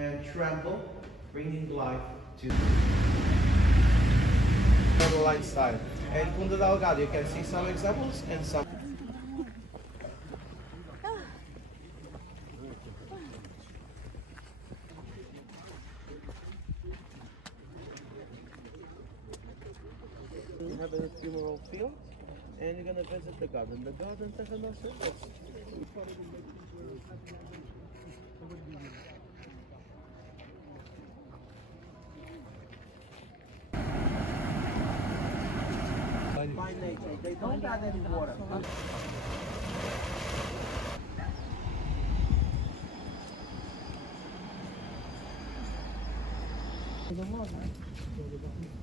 and tremble, bringing life to the lifestyle. And Punta Delgado, you can see some examples and some. You have a funeral field, and you're gonna visit the garden. The garden Terra Nostra. By nature, they don't add any water.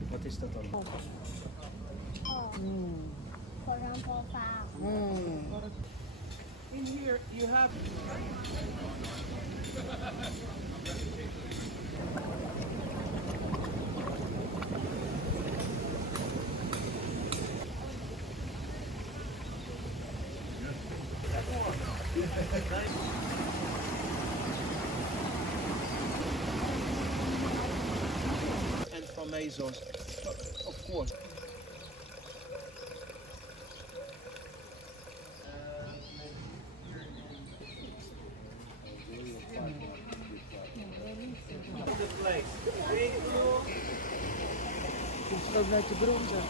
What is that on? In here you have and from Azores, of course. The place. Pico. Вставляйте бронза.